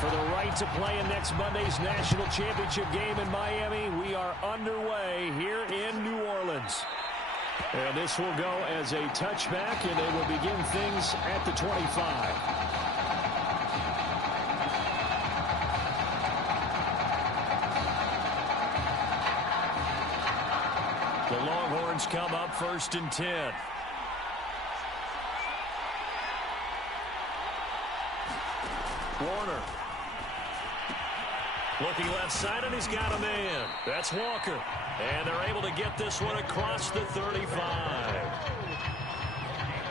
For the right to play in next Monday's national championship game in Miami, we are underway here in New Orleans. And this will go as a touchback, and they will begin things at the 25. The Longhorns come up 1st and 10. Warner. Looking left side, and he's got a man. That's Walker. And they're able to get this one across the 35.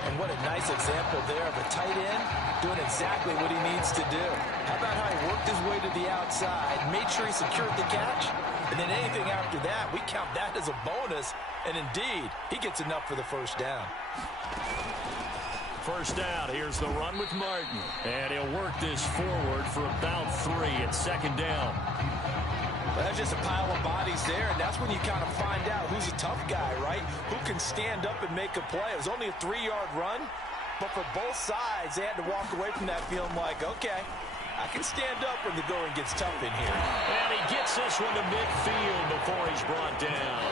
And what a nice example there of a tight end doing exactly what he needs to do. How about how he worked his way to the outside, made sure he secured the catch, and then anything after that, we count that as a bonus. And indeed, he gets enough for the first down. First down, here's the run with Martin. And he'll work this forward for about 3 at 2nd down. Well, that's just a pile of bodies there, and that's when you kind of find out who's a tough guy, right? Who can stand up and make a play. It was only a 3-yard run, but for both sides, they had to walk away from that feeling like, okay, I can stand up when the going gets tough in here. And he gets this one to midfield before he's brought down.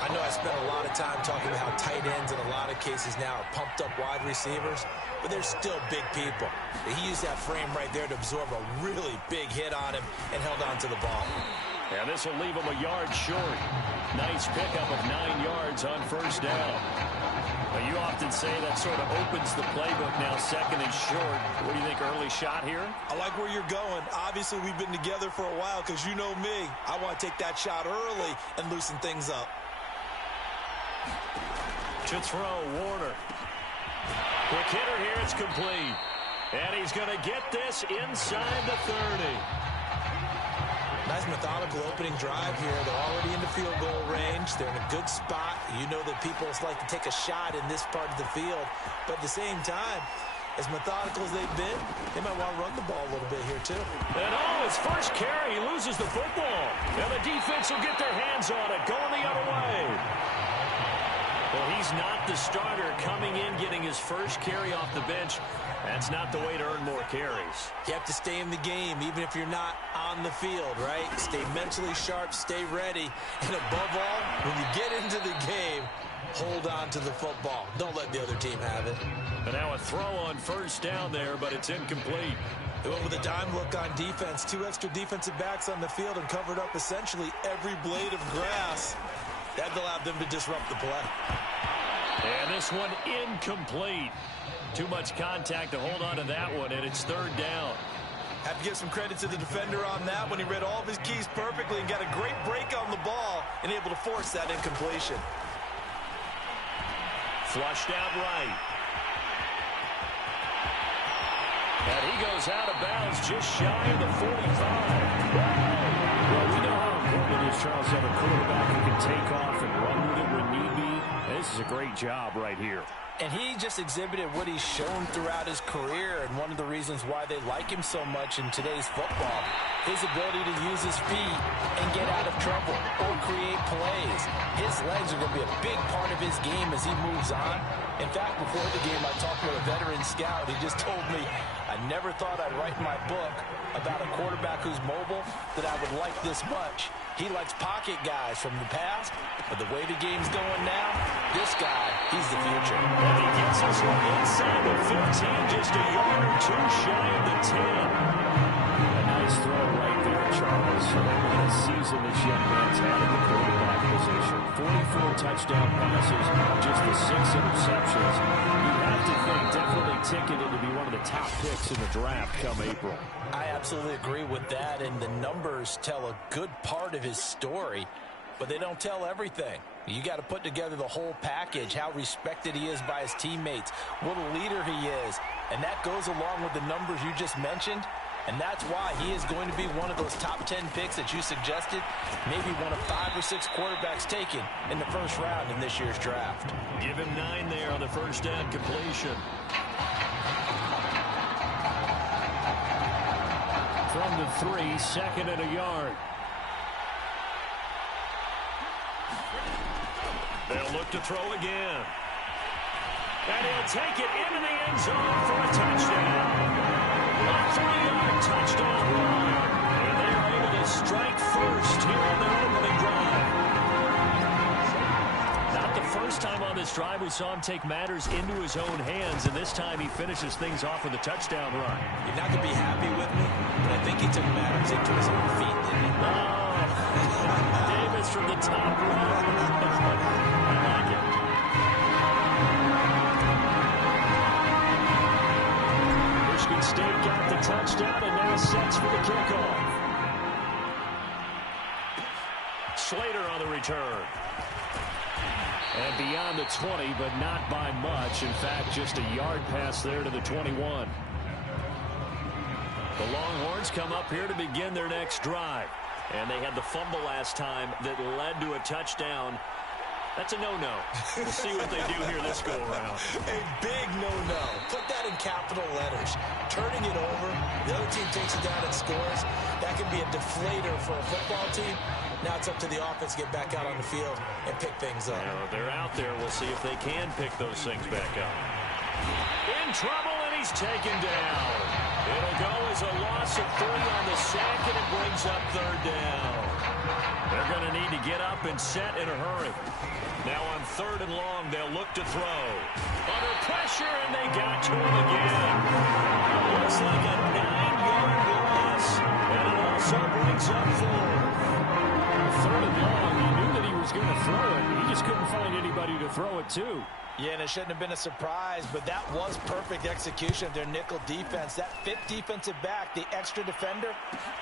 I know I spent a lot of time talking about how tight ends in a lot of cases now are pumped up wide receivers, but they're still big people. He used that frame right there to absorb a really big hit on him and held on to the ball. And this will leave him a yard short. Nice pickup of 9 yards on first down. Now, you often say that sort of opens the playbook now, 2nd and short. What do you think, early shot here? I like where you're going. Obviously, we've been together for a while because you know me. I want to take that shot early and loosen things up. To throw, Warner. Quick hitter here, it's complete. And he's going to get this inside the 30. Nice methodical opening drive here. They're already in the field goal range. They're in a good spot. You know that people like to take a shot in this part of the field. But at the same time, as methodical as they've been, they might want to run the ball a little bit here too. And his first carry, he loses the football. And the defense will get their hands on it, going the other way. Well, he's not the starter coming in, getting his first carry off the bench. That's not the way to earn more carries. You have to stay in the game, even if you're not on the field, right? Stay mentally sharp, stay ready. And above all, when you get into the game, hold on to the football. Don't let the other team have it. And now a throw on first down there, but it's incomplete. They went with a dime look on defense. 2 extra defensive backs on the field and covered up essentially every blade of grass. That allowed them to disrupt the play. And this one incomplete. Too much contact to hold on to that one, and it's 3rd down. Have to give some credit to the defender on that when he read all of his keys perfectly and got a great break on the ball and able to force that incompletion. Flushed out right. And he goes out of bounds just shy of the 45. Well, we know how important it is, Charles, to have a quarterback who can take off and run with it when need be. This is a great job right here. And he just exhibited what he's shown throughout his career, and one of the reasons why they like him so much in today's football, his ability to use his feet and get out of trouble or create plays. His legs are going to be a big part of his game as he moves on. In fact, before the game, I talked to a veteran scout. He just told me, I never thought I'd write in my book about a quarterback who's mobile that I would like this much. He likes pocket guys from the past, but the way the game's going now, this guy, he's the future. And he gets us one inside the 15, just a yard or 2 shy of the 10. A nice throw right there, Charles. What a season this young man's had at the quarterback position. 44 touchdown passes, just the 6 interceptions. You have to think definitely ticketed to be one of the top picks in the draft come April. I absolutely agree with that, and the numbers tell a good part of his story, but they don't tell everything. You got to put together the whole package, how respected he is by his teammates, what a leader he is, and that goes along with the numbers you just mentioned, and that's why he is going to be one of those top 10 picks that you suggested, maybe one of 5 or 6 quarterbacks taken in the first round in this year's draft. Give him 9 there on the first down completion. From the 3, 2nd and a yard. They'll look to throw again. And he'll take it into the end zone for a touchdown. A 3 touchdown run. And they are able to strike first here on their opening drive. Not the first time on this drive we saw him take matters into his own hands, and this time he finishes things off with a touchdown run. You're not going to be happy with me, but I think he took matters into his own feet, didn't he? Oh, Davis from the top row. I like it. Michigan State got the touchdown and now sets for the kickoff. Slater on the return. And beyond the 20, but not by much. In fact, just a yard pass there to the 21. The Longhorns come up here to begin their next drive. And they had the fumble last time that led to a touchdown. That's a no-no. We'll see what they do here this go-around. A big no-no. Put that in capital letters. Turning it over, the other team takes it down and scores. That can be a deflator for a football team. Now it's up to the offense to get back out on the field and pick things up. They're out there. We'll see if they can pick those things back up. In trouble, and he's taken down. It'll go as a loss of 3 on the sack, and it brings up third down. They're going to need to get up and set in a hurry. Now on 3rd and long, they'll look to throw. Under pressure, and they got to him again. Looks like a 9-yard loss, and it also brings up 4. 3rd and long, he knew that he was going to throw it. He just couldn't find anybody to throw it to. Yeah, and it shouldn't have been a surprise, but that was perfect execution of their nickel defense. That 5th defensive back, the extra defender,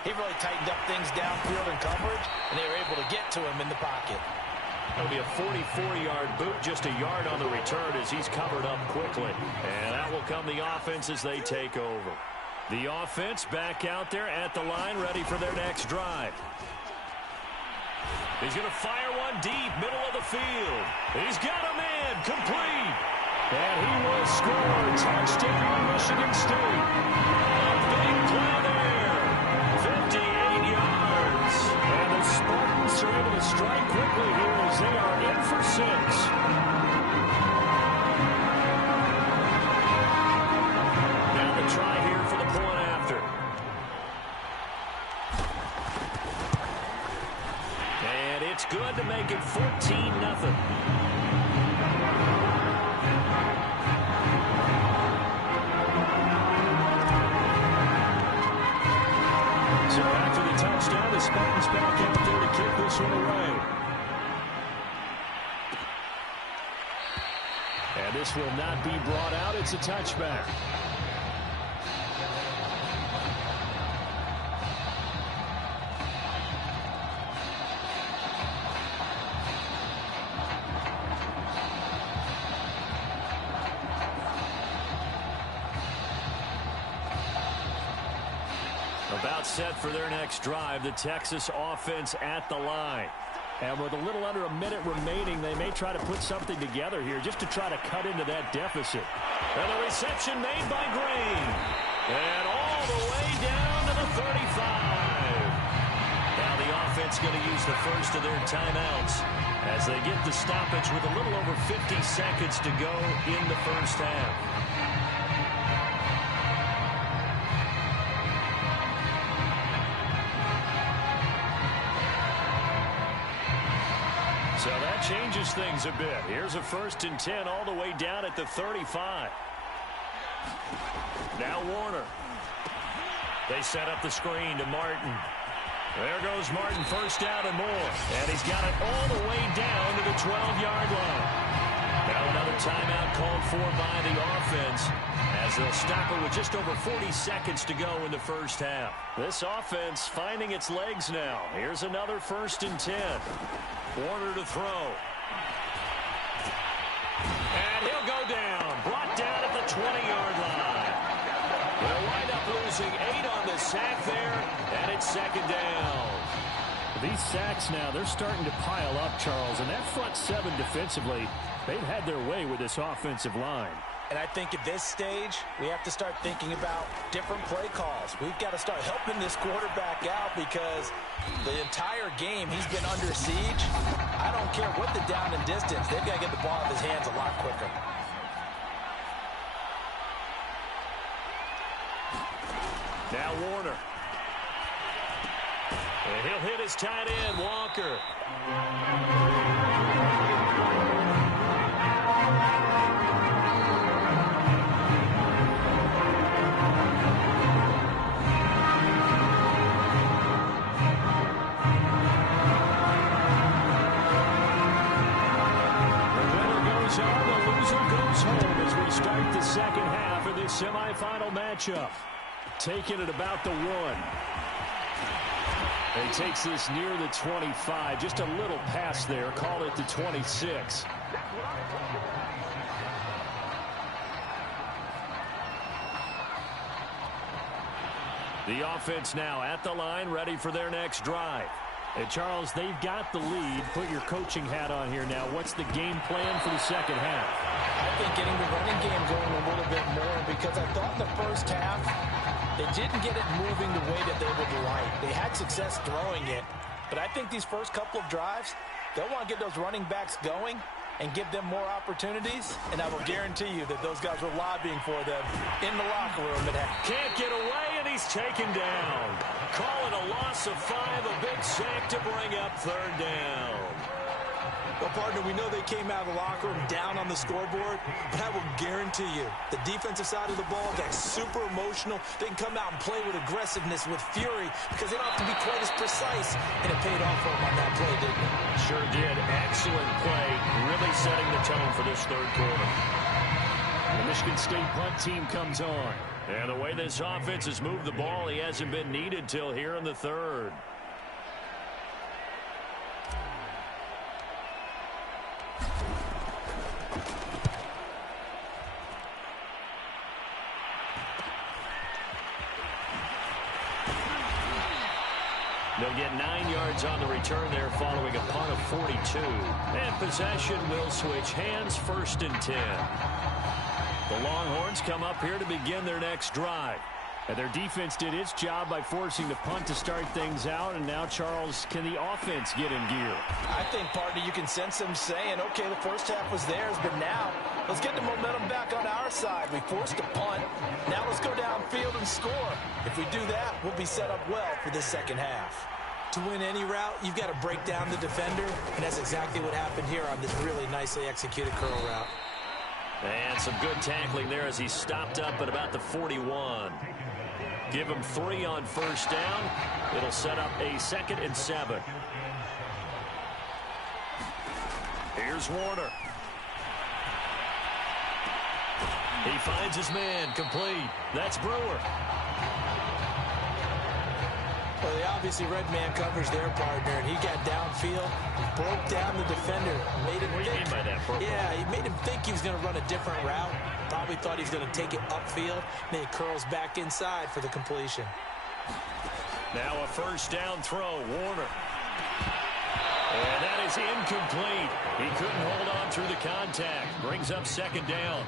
he really tightened up things downfield in coverage, and they were able to get to him in the pocket. That'll be a 44-yard boot, just a yard on the return as he's covered up quickly. And out will come the offense as they take over. The offense back out there at the line, ready for their next drive. He's going to fire one deep, middle of the field. He's got a man, complete. And he will score. Touchdown, Michigan State. A big play there. 58 yards. And the Spartans are able to strike quickly here as they are in for 6. Now the try here for the point after. And it's good to make it 14-0. So after the touchdown, the Spartans back out there to kick this one away. And this will not be brought out. It's a touchback. About set for their next drive, the Texas offense at the line. And with a little under a minute remaining, they may try to put something together here just to try to cut into that deficit. And the reception made by Green. And all the way down to the 35. Now the offense going to use the first of their timeouts as they get the stoppage with a little over 50 seconds to go in the first half. So that changes things a bit. Here's a 1st and 10 all the way down at the 35. Now Warner. They set up the screen to Martin. There goes Martin, first down and more. And he's got it all the way down to the 12-yard line. Now another timeout called for by the offense as they'll stop it with just over 40 seconds to go in the first half. This offense finding its legs now. Here's another 1st and 10. Warner to throw. And he'll go down. Brought down at the 20-yard line. They'll wind up losing 8 on the sack there, and it's 2nd down. These sacks now, they're starting to pile up, Charles, and that front 7 defensively, they've had their way with this offensive line. And I think at this stage, we have to start thinking about different play calls. We've got to start helping this quarterback out because the entire game he's been under siege. I don't care what the down and distance. They've got to get the ball out of his hands a lot quicker. Now Warner. And he'll hit his tight end, Walker. Start the second half of this semifinal matchup. Taking it about the 1. He takes this near the 25. Just a little pass there. Call it the 26. The offense now at the line, ready for their next drive. And Charles, they've got the lead. Put your coaching hat on here now. What's the game plan for the second half? I think getting the running game going a little bit more, because I thought in the first half they didn't get it moving the way that they would like. They had success throwing it, but I think these first couple of drives, they'll want to get those running backs going and give them more opportunities, and I will guarantee you that those guys were lobbying for them in the locker room. Can't get away, and he's taken down. Call it a loss of 5, a big sack to bring up third down. Well, partner, we know they came out of the locker room down on the scoreboard, but I will guarantee you the defensive side of the ball got super emotional. They can come out and play with aggressiveness, with fury, because they don't have to be quite as precise, and it paid off for them on that play, didn't it? Sure did. Excellent play, really setting the tone for this third quarter. The Michigan State punt team comes on. And the way this offense has moved the ball, he hasn't been needed till here in the third. They'll get 9 yards on the return there following a punt of 42. And possession will switch hands, 1st and 10. The Longhorns come up here to begin their next drive. And their defense did its job by forcing the punt to start things out. And now, Charles, can the offense get in gear? I think, partner, you can sense them saying, okay, the first half was theirs, but now let's get the momentum back on our side. We forced a punt. Now let's go downfield and score. If we do that, we'll be set up well for the second half. To win any route, you've got to break down the defender, and that's exactly what happened here on this really nicely executed curl route. And some good tackling there as he stopped up at about the 41. Give him 3 on first down. It'll set up a 2nd and 7. Here's Warner. He finds his man, complete. That's Brewer. Well, they obviously read man coverage their partner, and he got downfield, broke down the defender, made him think. What do you mean by that, Purple? Yeah, he made him think he was going to run a different route. Probably thought he was going to take it upfield. Then he curls back inside for the completion. Now a first down throw, Warner. And that is incomplete. He couldn't hold on through the contact. Brings up 2nd down.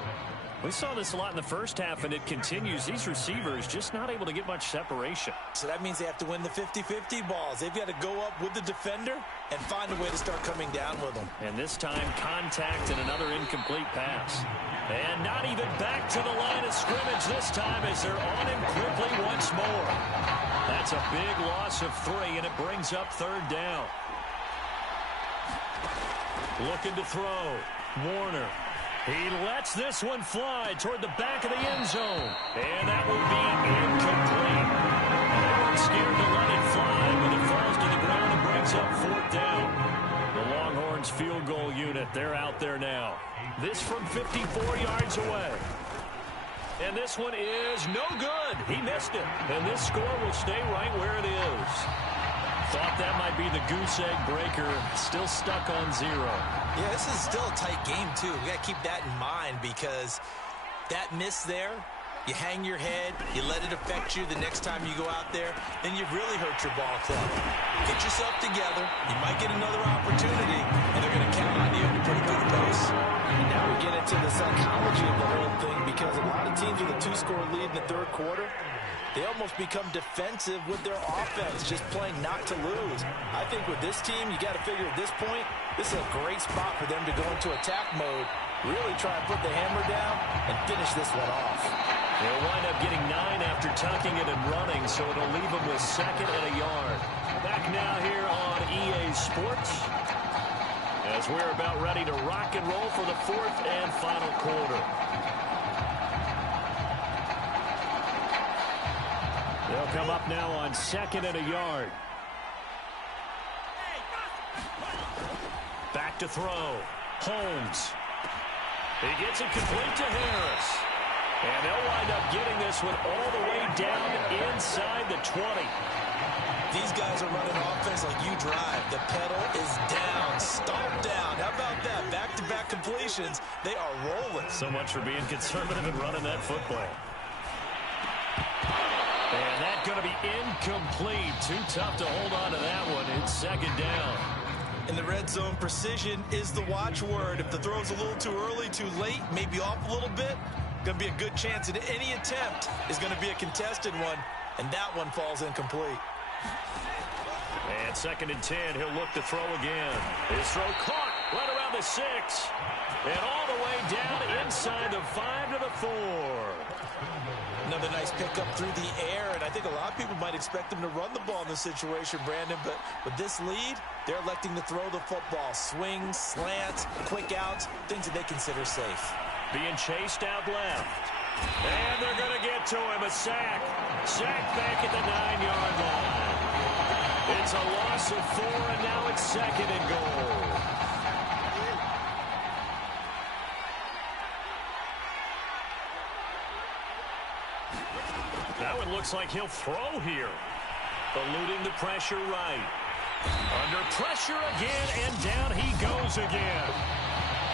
We saw this a lot in the first half, and it continues. These receivers just not able to get much separation. So that means they have to win the 50-50 balls. They've got to go up with the defender and find a way to start coming down with them. And this time, contact and another incomplete pass. And not even back to the line of scrimmage this time as they're on him quickly once more. That's a big loss of 3, and it brings up 3rd down. Looking to throw. Warner. He lets this one fly toward the back of the end zone. And that will be incomplete. They weren't scared to let it fly, but it falls to the ground and brings up 4th down. The Longhorns field goal unit, they're out there now. This from 54 yards away. And this one is no good. He missed it. And this score will stay right where it is. Thought that might be the goose egg breaker. Still stuck on 0. Yeah, this is still a tight game, too. We got to keep that in mind because that miss there, you hang your head, you let it affect you the next time you go out there, then you've really hurt your ball club. Get yourself together. You might get another opportunity, and they're going to count on you to put it through the post. And now we get into the psychology of the whole thing because a lot of teams with a 2-score lead in the third quarter, they almost become defensive with their offense, just playing not to lose. I think with this team, you got to figure at this point, this is a great spot for them to go into attack mode, really try and put the hammer down and finish this one off. He'll wind up getting 9 after tucking it and running, so it'll leave him with 2nd and a yard. Back now here on EA Sports, as we're about ready to rock and roll for the 4th and final quarter. They'll come up now on 2nd and a yard. Back to throw. Holmes. He gets it complete to Harris. And they'll wind up getting this one all the way down inside the 20. These guys are running offense like you drive. The pedal is down, stomped down. How about that? Back-to-back completions. They are rolling. So much for being conservative and running that football. And that's going to be incomplete. Too tough to hold on to that one. It's 2nd down. In the red zone, precision is the watchword. If the throw's a little too early, too late, maybe off a little bit, going to be a good chance that any attempt is going to be a contested one, and that one falls incomplete. And 2nd and 10, he'll look to throw again. His throw caught right around the 6. And all the way down inside the 5 to the 4. Another nice pickup through the air, and I think a lot of people might expect them to run the ball in this situation, Brandon, but with this lead, they're electing to throw the football. Swings, slants, quick outs, things that they consider safe. Being chased out left. And they're going to get to him. A sack. Sack back at the 9-yard line. It's a loss of 4, and now it's 2nd and goal. That one looks like he'll throw here. Eluding the pressure right. Under pressure again, and down he goes again.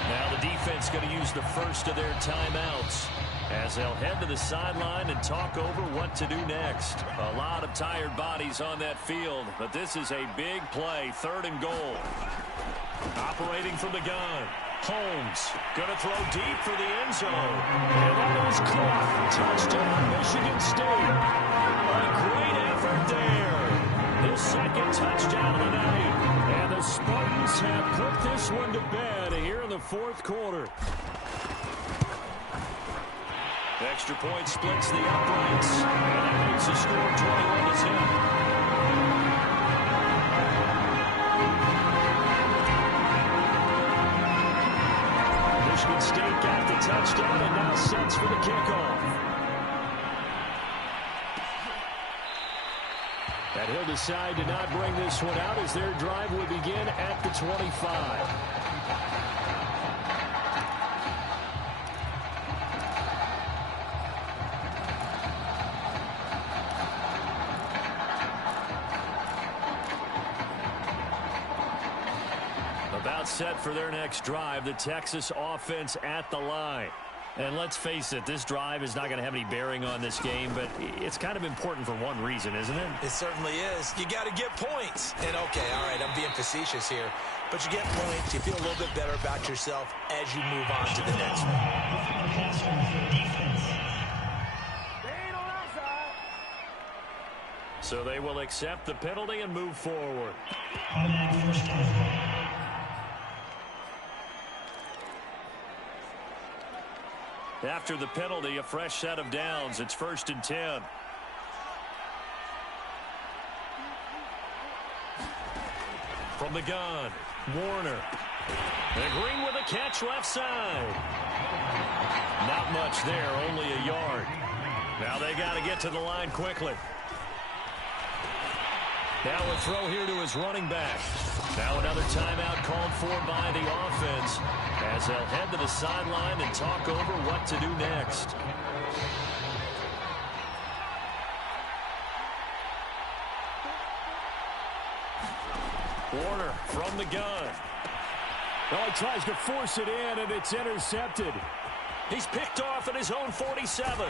Now the defense going to use the first of their timeouts as they'll head to the sideline and talk over what to do next. A lot of tired bodies on that field, but this is a big play, 3rd and goal. Operating from the gun. Holmes going to throw deep for the end zone. And that is caught. Touchdown, Michigan State. A great effort there. His 2nd touchdown of the night. And the Spartans have put this one to bed here in the 4th quarter. Extra point splits the uprights. And that makes the score 21-10. Michigan State got the touchdown and now sets for the kickoff. And he'll decide to not bring this one out as their drive will begin at the 25. About set for their next drive, the Texas offense at the line. And let's face it, this drive is not going to have any bearing on this game, but it's kind of important for one reason, isn't it? It certainly is. You got to get points. And, okay, all right, I'm being facetious here. But you get points, you feel a little bit better about yourself as you move on to the next one. So they will accept the penalty and move forward. After the penalty, a fresh set of downs. It's 1st and 10. From the gun, Warner. And Green with a catch left side. Not much there, only a yard. Now they got to get to the line quickly. Now a throw here to his running back. Now another timeout called for by the offense as they'll head to the sideline and talk over what to do next. Warner from the gun. Oh, he tries to force it in, and it's intercepted. He's picked off at his own 47.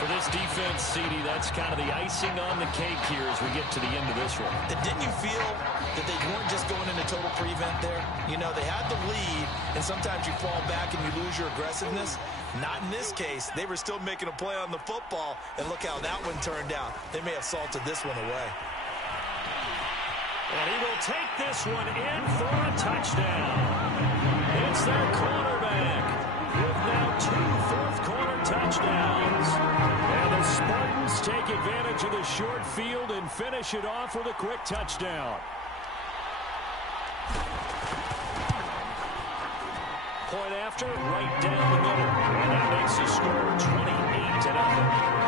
For this defense, CD, that's kind of the icing on the cake here as we get to the end of this one. And didn't you feel that they weren't just going into total prevent there? You know, they had the lead, and sometimes you fall back and you lose your aggressiveness. Not in this case. They were still making a play on the football, and look how that one turned out. They may have salted this one away. And he will take this one in for a touchdown. It's their quarterback with now 2 fourth-quarter touchdowns. And the Spartans take advantage of the short field and finish it off with a quick touchdown. Point after, right down the middle. And that makes the score 28-0.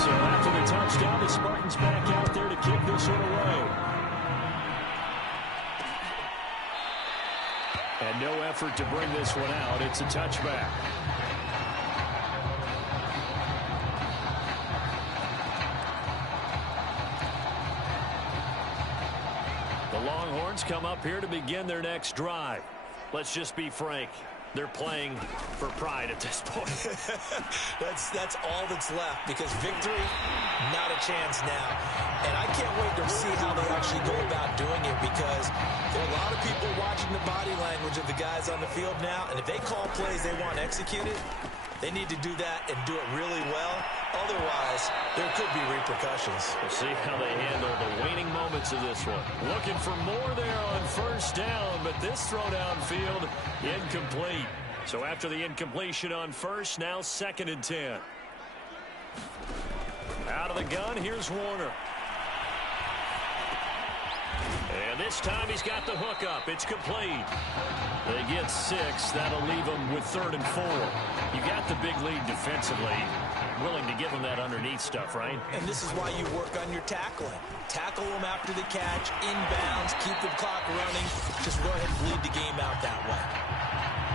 So after the touchdown, the Spartans back out there to kick this one away. And no effort to bring this one out. It's a touchback. The Longhorns come up here to begin their next drive. Let's just be frank. They're playing for pride at this point. That's all that's left, because victory, not a chance now. And I can't wait to see how they actually go about doing it, because there are a lot of people watching the body language of the guys on the field now, and if they call plays they want executed, they need to do that and do it really well. Otherwise, there could be repercussions. We'll see how they handle the waning moments of this one. Looking for more there on first down, but this throw downfield incomplete. So after the incompletion on first, now 2nd and 10. Out of the gun, here's Warner. And this time he's got the hook up. It's complete. They get 6. That'll leave them with 3rd and 4. You got the big lead defensively. Willing to give them that underneath stuff, right? And this is why you work on your tackling. Tackle them after the catch, inbounds, keep the clock running. Just go ahead and bleed the game out that way.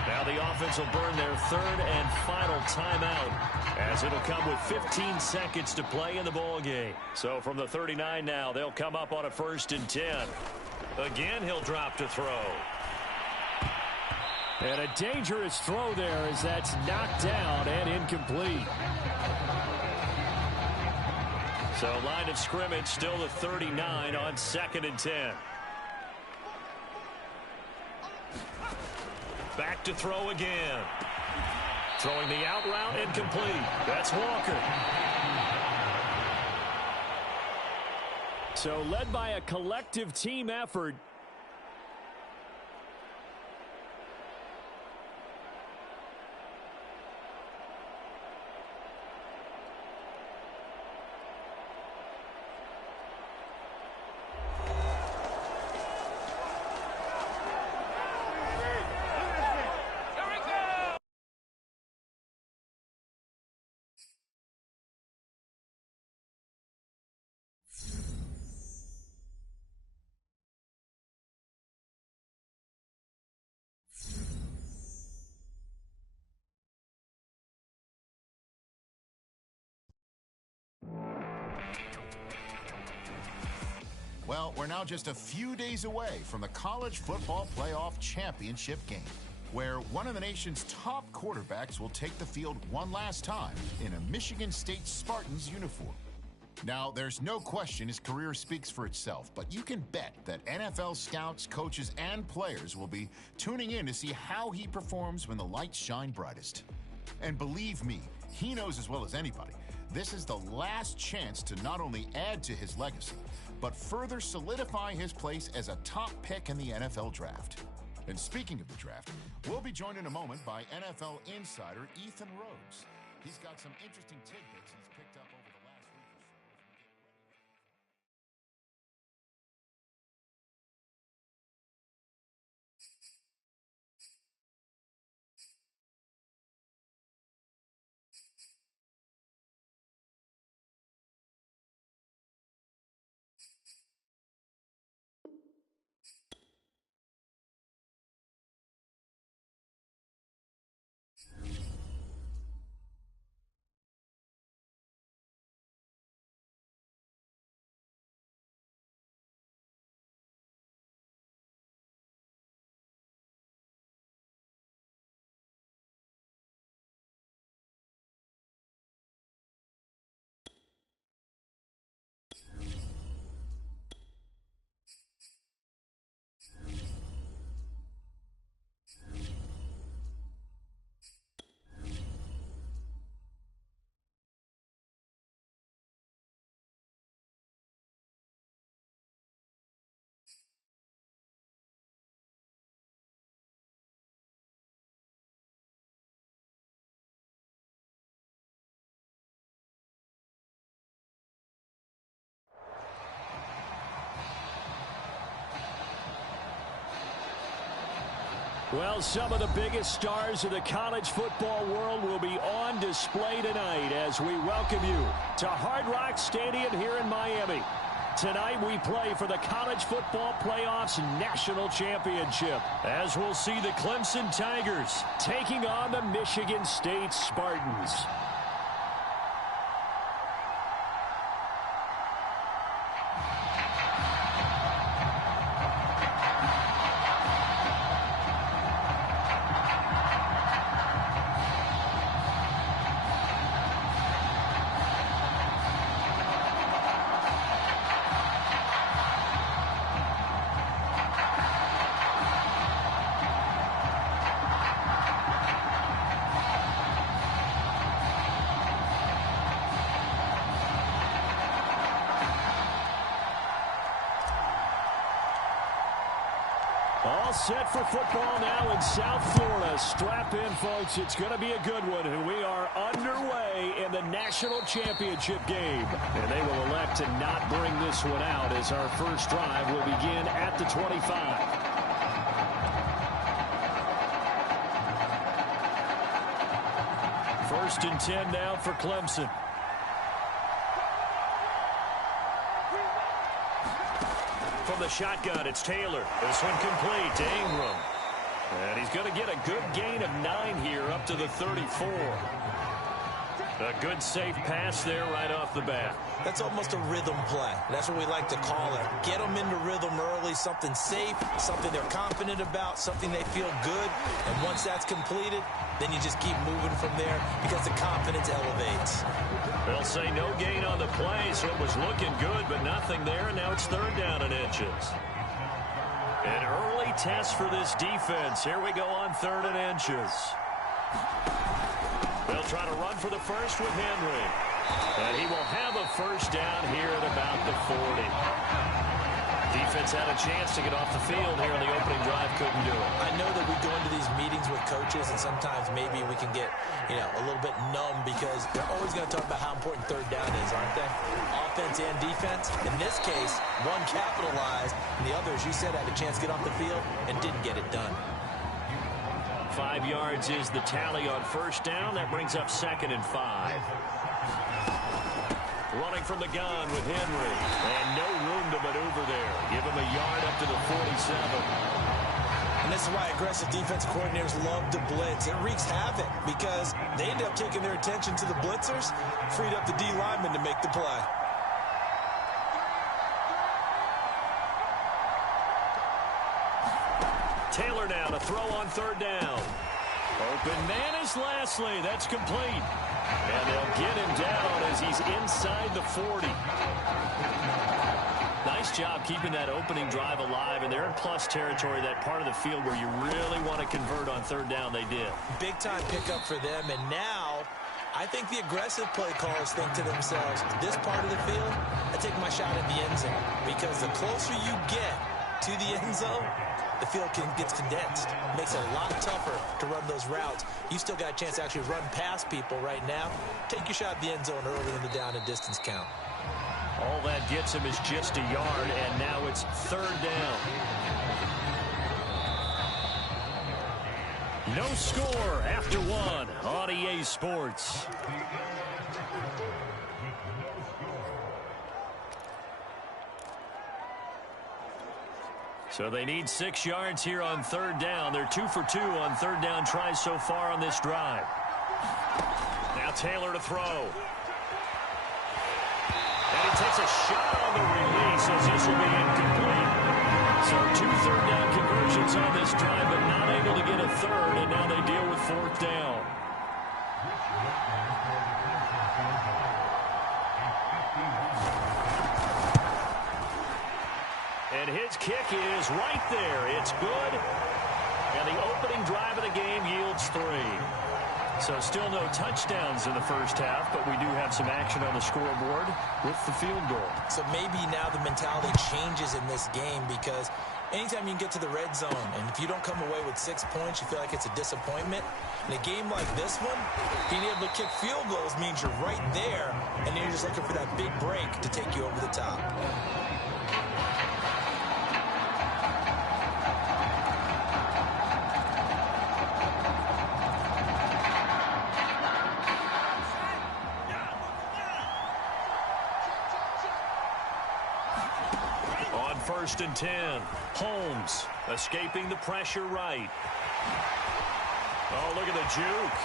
Now the offense will burn their 3rd and final timeout, as it'll come with 15 seconds to play in the ball game. So from the 39 now, they'll come up on a 1st and 10. Again, he'll drop to throw. And a dangerous throw there, as that's knocked down and incomplete. So line of scrimmage still the 39 on 2nd and 10. Back to throw again. Throwing the out route, incomplete. That's Walker. So led by a collective team effort, Well, we're now just a few days away from the College Football Playoff Championship game, where one of the nation's top quarterbacks will take the field one last time in a Michigan State Spartans uniform. Now, there's no question his career speaks for itself, but you can bet that NFL scouts, coaches, and players will be tuning in to see how he performs when the lights shine brightest. And believe me, he knows as well as anybody, this is the last chance to not only add to his legacy, but further solidify his place as a top pick in the NFL draft. And speaking of the draft, we'll be joined in a moment by NFL insider Ethan Rhodes. He's got some interesting tidbits he's picked up over Well, some of the biggest stars of the college football world will be on display tonight as we welcome you to Hard Rock Stadium here in Miami. Tonight we play for the College Football Playoffs National Championship, as we'll see the Clemson Tigers taking on the Michigan State Spartans. All set for football now in South Florida. Strap in, folks. It's going to be a good one. And we are underway in the national championship game. And they will elect to not bring this one out as our first drive will begin at the 25. First and 10 now for Clemson. From the shotgun, it's Taylor. This one complete to Ingram. And he's going to get a good gain of 9 here up to the 34. A good safe pass there right off the bat. That's almost a rhythm play. That's what we like to call it. Get them into rhythm early, something safe, something they're confident about, something they feel good. And once that's completed, then you just keep moving from there because the confidence elevates. They'll say no gain on the play, so it was looking good, but nothing there. And now it's 3rd down and inches. An early test for this defense. Here we go on 3rd and inches. They'll try to run for the first with Henry. And he will have a first down here at about the 40. Defense had a chance to get off the field here in the opening drive, couldn't do it. I know that we go into these meetings with coaches, and sometimes maybe we can get, a little bit numb because they're always going to talk about how important 3rd down is, aren't they? Offense and defense. In this case, one capitalized, and the other, as you said, had a chance to get off the field and didn't get it done. 5 yards is the tally on first down. That brings up 2nd and 5. Running from the gun with Henry. And no room to maneuver there. Give him a yard up to the 47. And this is why aggressive defensive coordinators love to blitz. It wreaks havoc because they end up taking their attention to the blitzers, freed up the D lineman to make the play. Taylor now to throw on 3rd down. Open man is Lastly. That's complete. And they'll get him down as he's inside the 40. Nice job keeping that opening drive alive, and they're in plus territory, that part of the field where you really want to convert on 3rd down. They did. Big time pickup for them, and now I think the aggressive play callers think to themselves, this part of the field, I take my shot at the end zone, because the closer you get to the end zone, the field gets condensed. Makes it a lot tougher to run those routes. You still got a chance to actually run past people right now. Take your shot at the end zone early in the down and distance count. All that gets him is just a yard, and now it's 3rd down. No score after 1 on EA Sports. So they need 6 yards here on 3rd down. They're 2 for 2 on 3rd down tries so far on this drive. Now Taylor to throw. And he takes a shot on the release as this will be incomplete. So 2 3rd down conversions on this drive, but not able to get a 3rd, and now they deal with 4th down. And his kick is right there. It's good. And the opening drive of the game yields 3. So still no touchdowns in the first half, but we do have some action on the scoreboard with the field goal. So maybe now the mentality changes in this game because anytime you can get to the red zone, and if you don't come away with 6 points, you feel like it's a disappointment. In a game like this one, being able to kick field goals means you're right there, and you're just looking for that big break to take you over the top. 1st and 10. Holmes escaping the pressure right. Oh, look at the juke.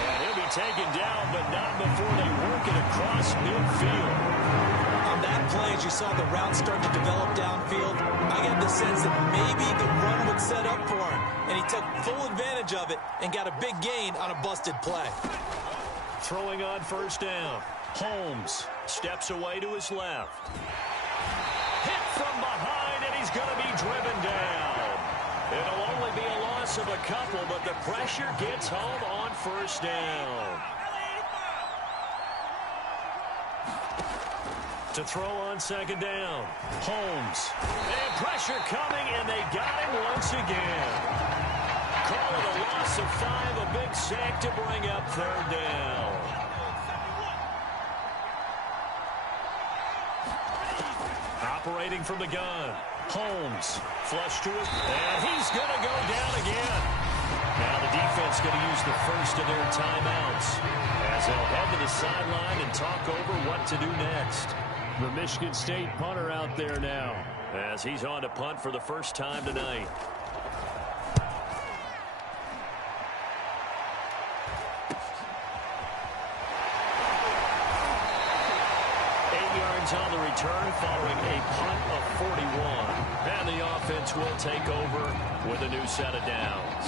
And he'll be taken down, but not before they work it across midfield. On that play, as you saw the route start to develop downfield, I got the sense that maybe the run would set up for him, and he took full advantage of it and got a big gain on a busted play. Throwing on 1st down. Holmes steps away to his left. Hit from behind, and he's going to be driven down. It'll only be a loss of a couple, but the pressure gets home on 1st down. To throw on 2nd down. Holmes. And pressure coming, and they got him once again. Call it a loss of 5, a big sack to bring up 3rd down. Operating from the gun. Holmes flush to it, and he's going to go down again. Now the defense going to use the first of their timeouts as they'll head to the sideline and talk over what to do next. The Michigan State punter out there now as he's on to punt for the first time tonight. 8 yards on the return following a punt of 41. And the offense will take over with a new set of downs.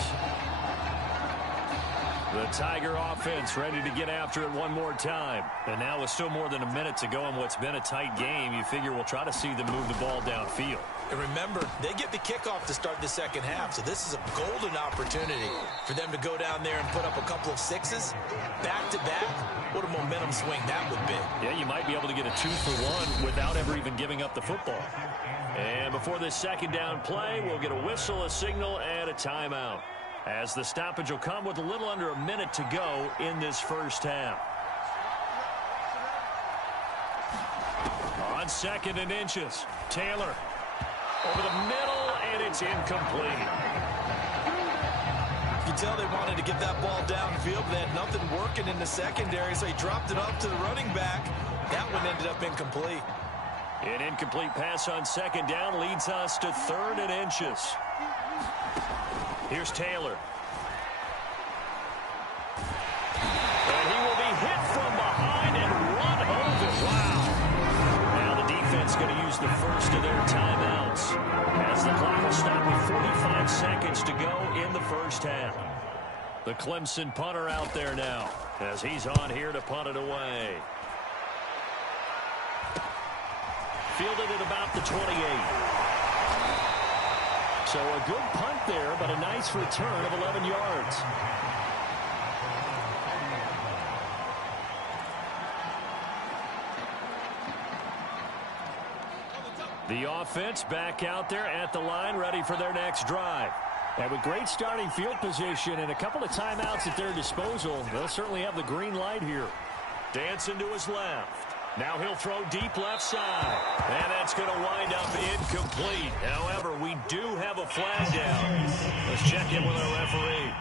The Tiger offense ready to get after it one more time. And now with still more than a minute to go in what's been a tight game, you figure we'll try to see them move the ball downfield. And remember, they get the kickoff to start the second half, so this is a golden opportunity for them to go down there and put up a couple of sixes back-to-back. What a momentum swing that would be. Yeah, you might be able to get a 2-for-1 without ever even giving up the football. And before this 2nd down play, we'll get a whistle, a signal, and a timeout, as the stoppage will come with a little under a minute to go in this first half. On 2nd and inches, Taylor over the middle, and it's incomplete. You tell they wanted to get that ball downfield, but they had nothing working in the secondary, so he dropped it up to the running back. That one ended up incomplete. An incomplete pass on 2nd down leads us to 3rd and inches. Here's Taylor. And he will be hit from behind and run over. Wow. Now the defense going to use the first of their timeouts as the clock will stop with 45 seconds to go in the first half. The Clemson punter out there now as he's on here to punt it away. Fielded at about the 28. So a good punt there, but a nice return of 11 yards. The offense back out there at the line, ready for their next drive. And with great starting field position and a couple of timeouts at their disposal, they'll certainly have the green light here. Dancing to his left. Now he'll throw deep left side. And that's going to wind up incomplete. However, we do have a flag down. Let's check in with our referee.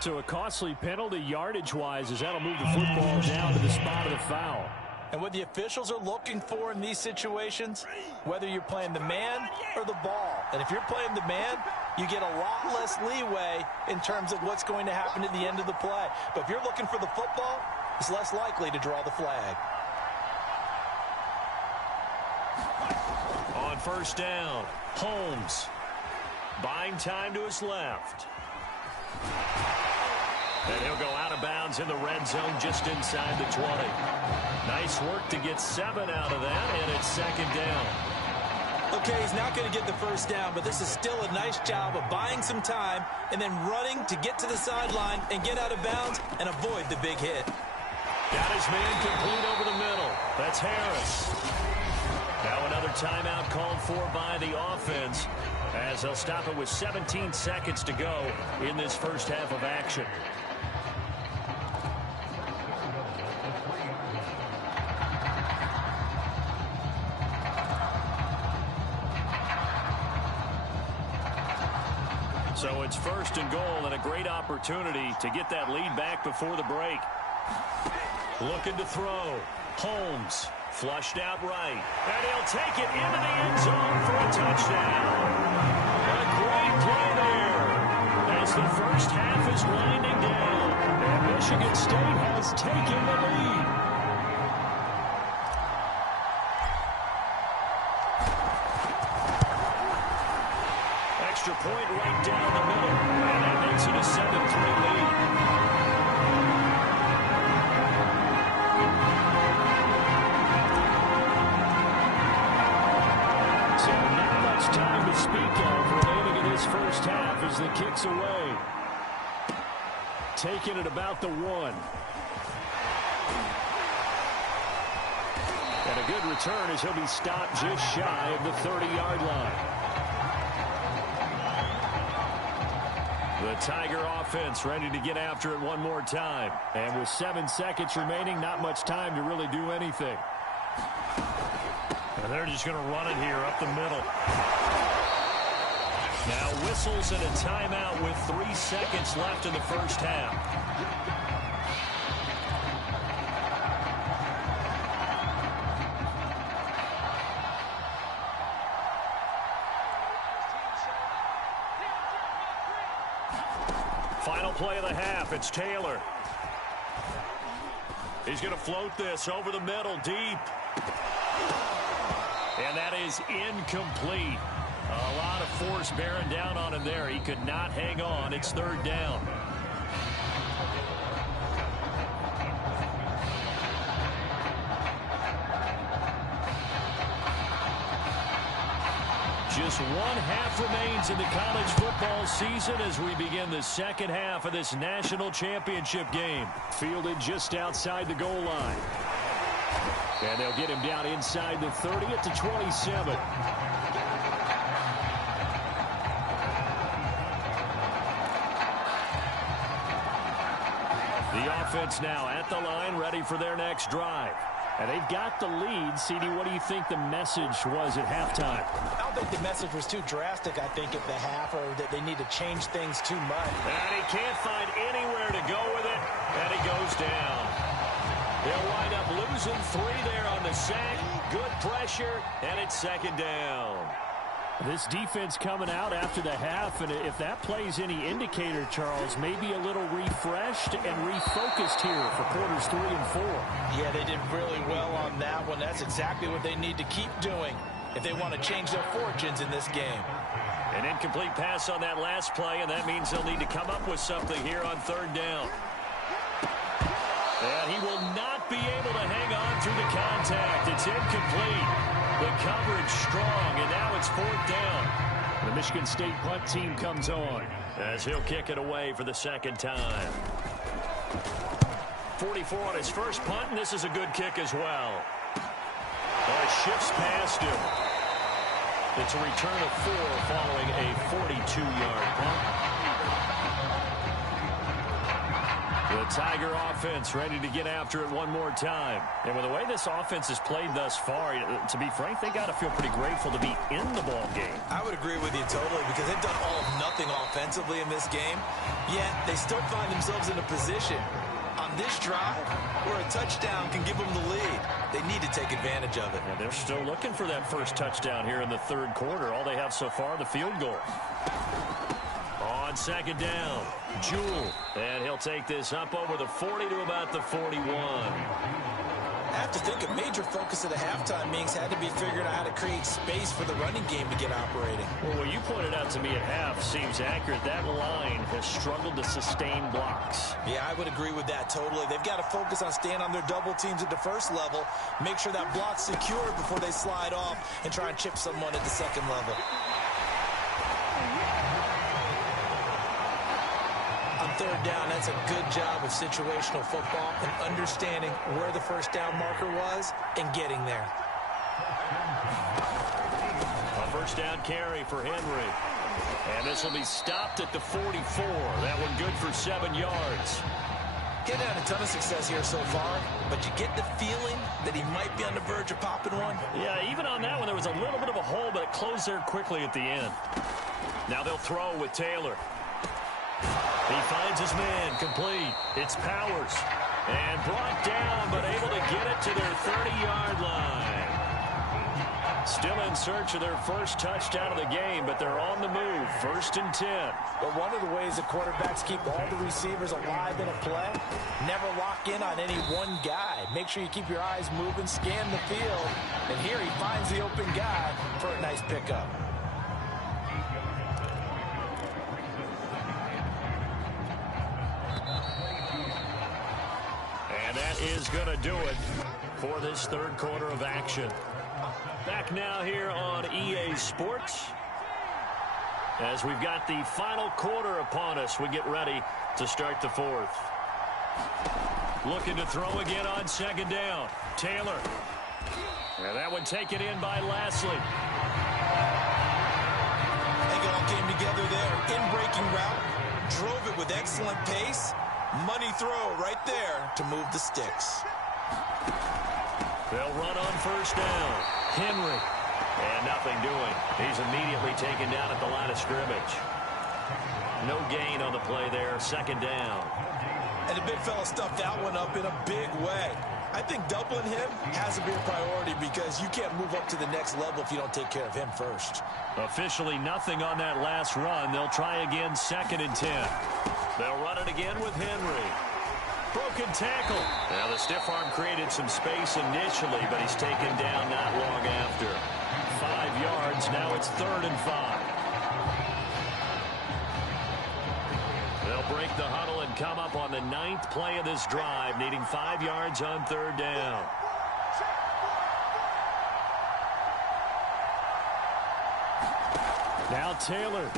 So a costly penalty yardage-wise as that'll move the football down to the spot of the foul. And what the officials are looking for in these situations, whether you're playing the man or the ball. And if you're playing the man, you get a lot less leeway in terms of what's going to happen at the end of the play. But if you're looking for the football, it's less likely to draw the flag. On 1st down, Holmes buying time to his left. And he'll go out of bounds in the red zone just inside the 20. Nice work to get 7 out of that, and it's 2nd down. Okay, he's not going to get the first down, but this is still a nice job of buying some time and then running to get to the sideline and get out of bounds and avoid the big hit. Got his man complete over the middle. That's Harris. Now another timeout called for by the offense as they'll stop it with 17 seconds to go in this first half of action. So it's 1st and goal and a great opportunity to get that lead back before the break. Looking to throw. Holmes Flushed out right. And he'll take it into the end zone for a touchdown. A great play there as the first half is winding down. And Michigan State has taken the lead. Extra point right down the middle. And that makes it a 7-3 lead. So not much time to speak of remaining in this first half as the kick's away. Taking it about the 1. And a good return as he'll be stopped just shy of the 30-yard line. The Tiger offense ready to get after it one more time. And with 7 seconds remaining, not much time to really do anything. And they're just going to run it here up the middle. Now whistles and a timeout with 3 seconds left in the first half. Final play of the half. It's Taylor. He's going to float this over the middle deep. And that is incomplete. A lot of force bearing down on him there. He could not hang on. It's 3rd down. Just 1 half remains in the college football season as we begin the second half of this national championship game. Fielded just outside the goal line. And they'll get him down inside the 30 at the 27. The offense now at the line, ready for their next drive. And they've got the lead. CD, what do you think the message was at halftime? I don't think the message was too drastic, I think, at the half, or that they need to change things too much. And he can't find anywhere to go with it, and he goes down. They'll wind up losing 3 there on the sack. Good pressure, and it's 2nd down. This defense coming out after the half, and if that plays any indicator, Charles, maybe a little refreshed and refocused here for quarters 3 and 4. Yeah, they did really well on that one. That's exactly what they need to keep doing if they want to change their fortunes in this game. An incomplete pass on that last play, and that means they'll need to come up with something here on 3rd down. And he will not be able to hang on through the contact. It's incomplete. The coverage strong, and now it's 4th down. The Michigan State punt team comes on as he'll kick it away for the 2nd time. 44 on his first punt, and this is a good kick as well. It shifts past him. It's a return of 4 following a 42-yard punt. The Tiger offense ready to get after it one more time. And with the way this offense has played thus far, to be frank, they got to feel pretty grateful to be in the ball game. I would agree with you totally, because they've done all of nothing offensively in this game, yet they still find themselves in a position on this drive where a touchdown can give them the lead. They need to take advantage of it. And they're still looking for that first touchdown here in the 3rd quarter. All they have so far, the field goal. On 2nd down, Jewell. And he'll take this up over the 40 to about the 41. I have to think a major focus of the halftime meetings had to be figuring out how to create space for the running game to get operating. Well, what you pointed out to me at half seems accurate. That line has struggled to sustain blocks. Yeah, I would agree with that totally. They've got to focus on staying on their double teams at the first level, make sure that block's secure before they slide off and try and chip someone at the 2nd level. On 3rd down, that's a good job of situational football and understanding where the first down marker was and getting there. A first down carry for Henry. And this will be stopped at the 44. That one good for 7 yards. He's had a ton of success here so far, but you get the feeling that he might be on the verge of popping one. Yeah, even on that one, there was a little bit of a hole, but it closed there quickly at the end. Now they'll throw with Taylor. He finds his man complete. It's Powers. And brought down, but able to get it to their 30-yard line. Still in search of their first touchdown of the game, but they're on the move. 1st and 10. But one of the ways that quarterbacks keep all the receivers alive in a play, never lock in on any one guy. Make sure you keep your eyes moving, scan the field. And here he finds the open guy for a nice pickup. And that is going to do it for this third quarter of action. Back now here on EA Sports. As we've got the final quarter upon us, we get ready to start the fourth. Looking to throw again on 2nd down. Taylor. And that one taken in by Lashley. It all came together there. In-breaking route. Drove it with excellent pace. Money throw right there to move the sticks. They'll run on 1st down. Henry. And nothing doing. He's immediately taken down at the line of scrimmage. No gain on the play there. 2nd down. And the big fella stuffed that one up in a big way. I think doubling him has to be a priority because you can't move up to the next level if you don't take care of him first. Officially nothing on that last run. They'll try again 2nd and 10. They'll run it again with Henry. Broken tackle. Now the stiff arm created some space initially, but he's taken down not long after. 5 yards. Now it's 3rd and 5. They'll break the huddle and come up on the 9th play of this drive, needing 5 yards on 3rd down. Now Taylor.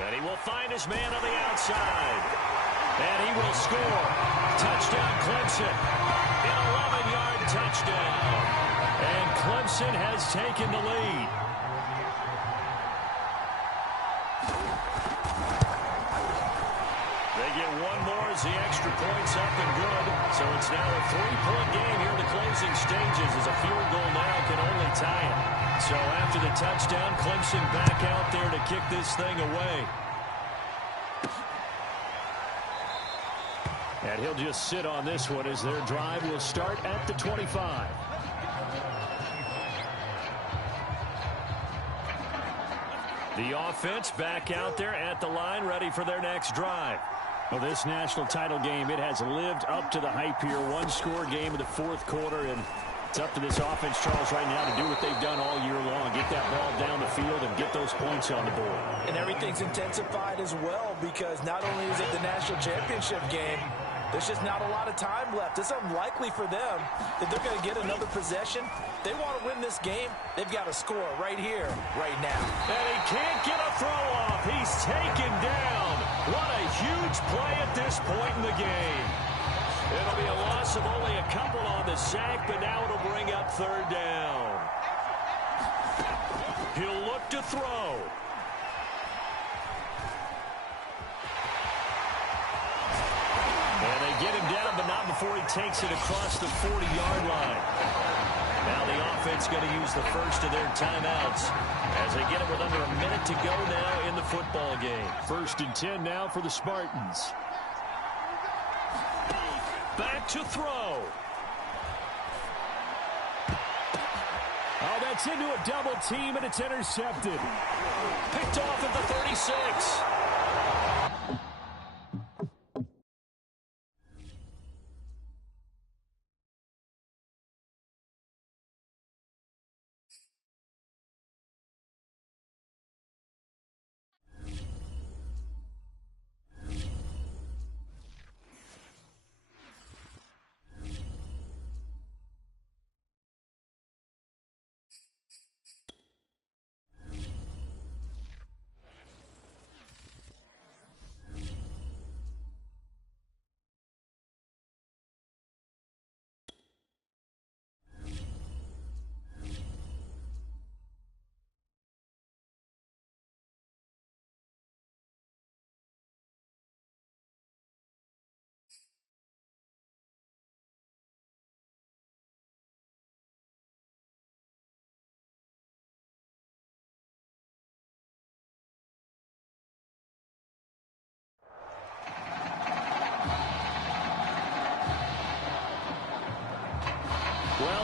And he will find his man on the outside. And he will score. Touchdown Clemson. An 11-yard touchdown. And Clemson has taken the lead. They get one more as the extra point's up and good. So it's now a 3-point game here in the closing stages as a field goal now can only tie it. So after the touchdown, Clemson back out there to kick this thing away. And he'll just sit on this one as their drive will start at the 25. The offense back out there at the line, ready for their next drive. Well, this national title game, it has lived up to the hype here. One-score game in the 4th quarter, and it's up to this offense, Charles, right now to do what they've done all year long. Get that ball down the field and get those points on the board. And everything's intensified as well because not only is it the national championship game, there's just not a lot of time left. It's unlikely for them that they're going to get another possession. They want to win this game. They've got to score right here, right now. And he can't get a throw off. He's taken down. What a huge play at this point in the game. It'll be a loss of only a couple on the sack, but now it'll bring up 3rd down. He'll look to throw. And they get him down, but not before he takes it across the 40-yard line. Now the offense going to use the first of their timeouts as they get it with under a minute to go now in the football game. 1st and 10 now for the Spartans. Back to throw. Oh, that's into a double team, and it's intercepted. Picked off at the 36.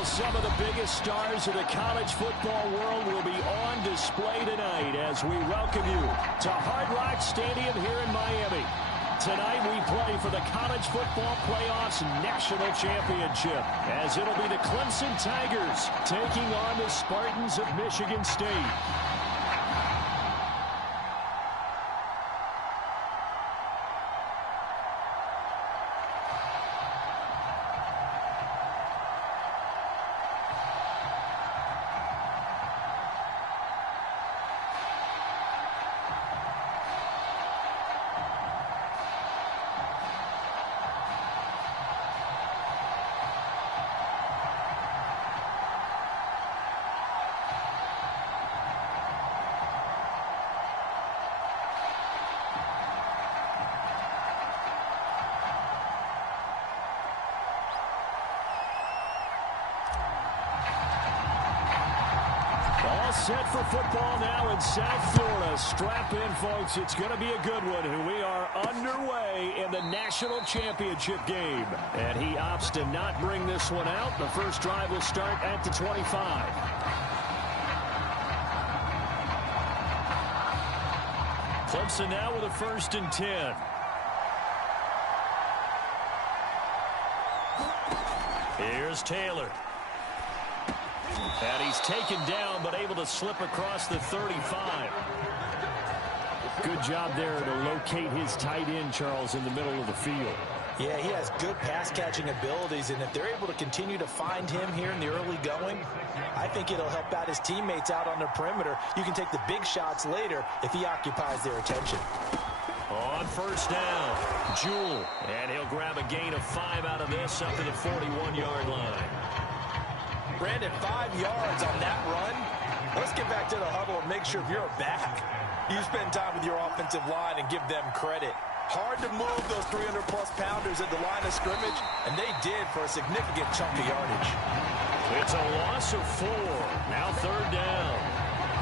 Some of the biggest stars of the college football world will be on display tonight as we welcome you to Hard Rock Stadium here in Miami. Tonight we play for the College Football Playoffs National Championship, as it'll be the Clemson Tigers taking on the Spartans of Michigan State. All set for football now in South Florida. Strap in, folks. It's going to be a good one. We are underway in the national championship game. And he opts to not bring this one out. The first drive will start at the 25. Clemson now with a 1st and 10. Here's Taylor. And he's taken down, but able to slip across the 35. Good job there to locate his tight end, Charles, in the middle of the field. Yeah, he has good pass-catching abilities, and if they're able to continue to find him here in the early going, I think it'll help out his teammates out on the perimeter. You can take the big shots later if he occupies their attention. On 1st down, Jewell. And he'll grab a gain of 5 out of this up to the 41-yard line. Brandon, 5 yards on that run. Let's get back to the huddle and make sure if you're a back, you spend time with your offensive line and give them credit. Hard to move those 300-plus pounders at the line of scrimmage, and they did for a significant chunk of yardage. It's a loss of 4. Now 3rd down.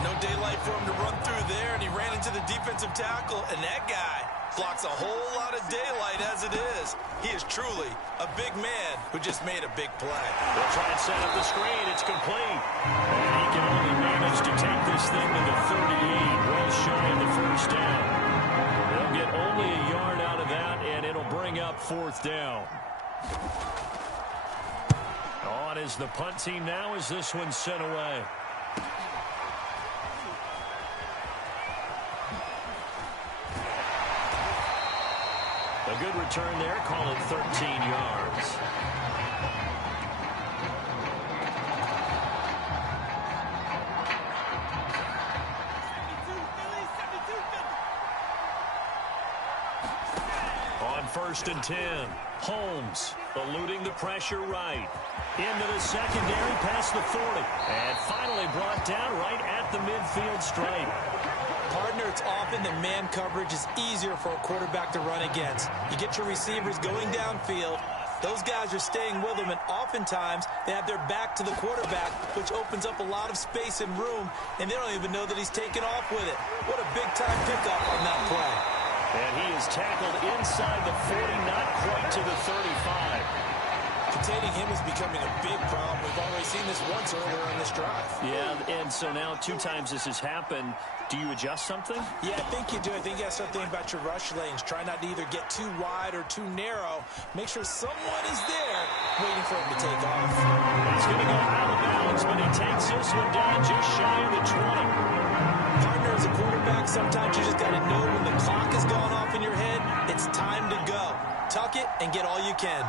No daylight for him to run through there, and he ran into the defensive tackle, and that guy blocks a whole lot of daylight as it is. He is truly a big man who just made a big play. They'll try and set up the screen. It's complete. And he can only manage to take this thing to the 38, well shy of the 1st down. They'll get only a yard out of that, and it'll bring up 4th down. On is the punt team now as this one's sent away. A good return there, call it 13 yards. On 1st and 10, Holmes eluding the pressure right. Into the secondary past the 40. And finally brought down right at the midfield stripe. Partner, it's often that man coverage is easier for a quarterback to run against. You get your receivers going downfield. Those guys are staying with them, and oftentimes they have their back to the quarterback, which opens up a lot of space and room, and they don't even know that he's taken off with it. What a big-time pickup on that play. And he is tackled inside the 40, not quite to the 35. Containing him is becoming a big problem. We've already seen this once earlier in this drive. Yeah, and so now 2 times this has happened. Do you adjust something? Yeah, I think you do. I think you got to start thinking about your rush lanes. Try not to either get too wide or too narrow. Make sure someone is there waiting for him to take off. He's going to go out of bounds, but he takes this one down just shy of the 20. Partner, as a quarterback, sometimes you just got to know when the clock has gone off in your head, it's time to go. Tuck it and get all you can.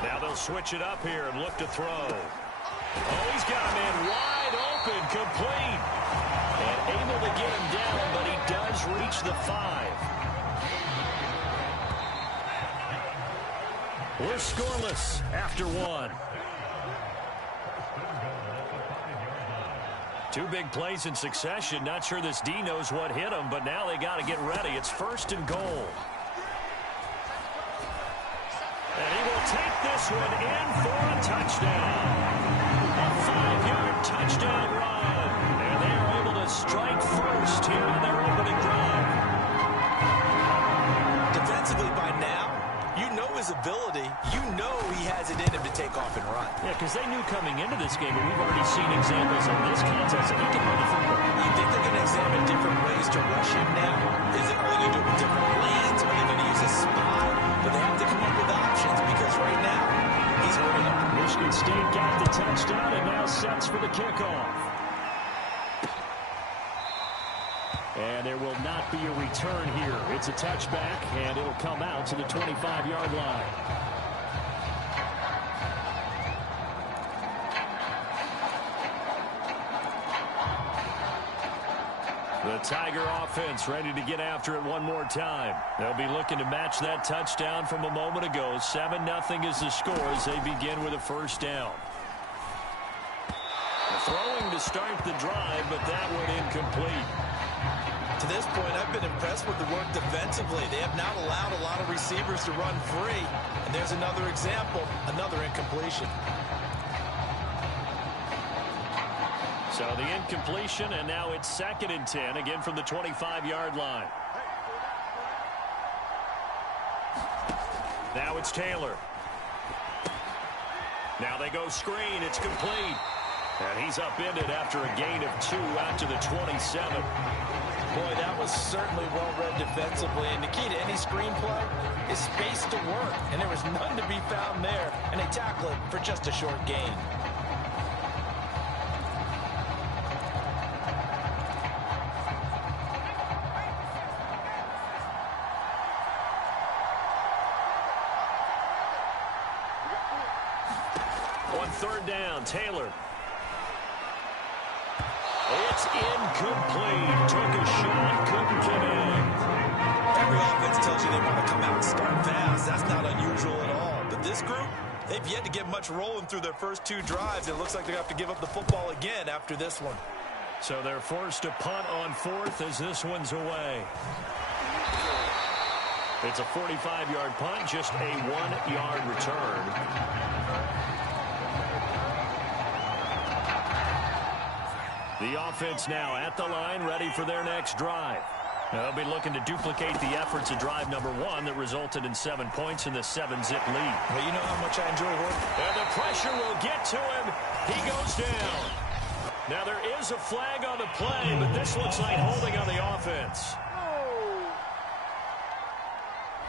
Now they'll switch it up here and look to throw. Oh, he's got a man wide open, complete. And able to get him down, but he does reach the 5. We're scoreless after 1. 2 big plays in succession. Not sure this D knows what hit him, but now they got to get ready. It's 1st and goal. And he will take this one in for a touchdown. A 5-yard touchdown run. And they are able to strike first here on their opening drive. Defensively by now, you know his ability, you know he has it in him to take off and run. Yeah, because they knew coming into this game, but we've already seen examples in this contest that he can run the football. You think they're going to examine different ways to rush him now? Are they going to do it with different lanes? Are they going to use a spy? But they have to come up with options because right now, he's hurting them. Michigan State got the touchdown and now sets for the kickoff. And there will not be a return here. It's a touchback, and it'll come out to the 25-yard line. The Tiger offense ready to get after it one more time. They'll be looking to match that touchdown from a moment ago. 7-0 is the score as they begin with a first down. Throwing to start the drive, but that one incomplete. To this point, I've been impressed with the work defensively. They have not allowed a lot of receivers to run free. And there's another example, another incompletion. So the incompletion, and now it's 2nd and 10, again from the 25-yard line. Now it's Taylor. Now they go screen. It's complete. And he's upended after a gain of 2 out to the 27. Boy, that was certainly well-read defensively. And the key to any screenplay is space to work. And there was none to be found there. And they tackle it for just a short gain. On 3rd down, Taylor. It's incomplete. Took a shot, couldn't connect. Every offense tells you they want to come out and start fast. That's not unusual at all. But this group, they've yet to get much rolling through their first 2 drives. It looks like they're going to have to give up the football again after this one. So they're forced to punt on 4th as this one's away. It's a 45-yard punt, just a 1-yard return. The offense now at the line, ready for their next drive. They'll be looking to duplicate the efforts of drive number 1 that resulted in 7 points in the 7-zip lead. Well, you know how much I enjoy working. And the pressure will get to him. He goes down. Now there is a flag on the play, but this looks like holding on the offense.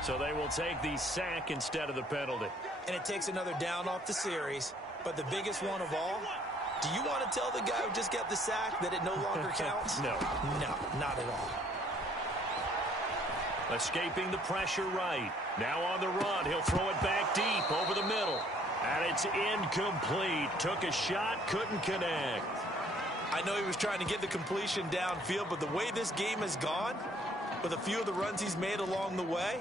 So they will take the sack instead of the penalty. And it takes another down off the series. But the biggest one of all, do you want to tell the guy who just got the sack that it no longer counts? No. No, not at all. Escaping the pressure right. Now on the run. He'll throw it back deep over the middle. And it's incomplete. Took a shot, couldn't connect. I know he was trying to get the completion downfield, but the way this game has gone, with a few of the runs he's made along the way,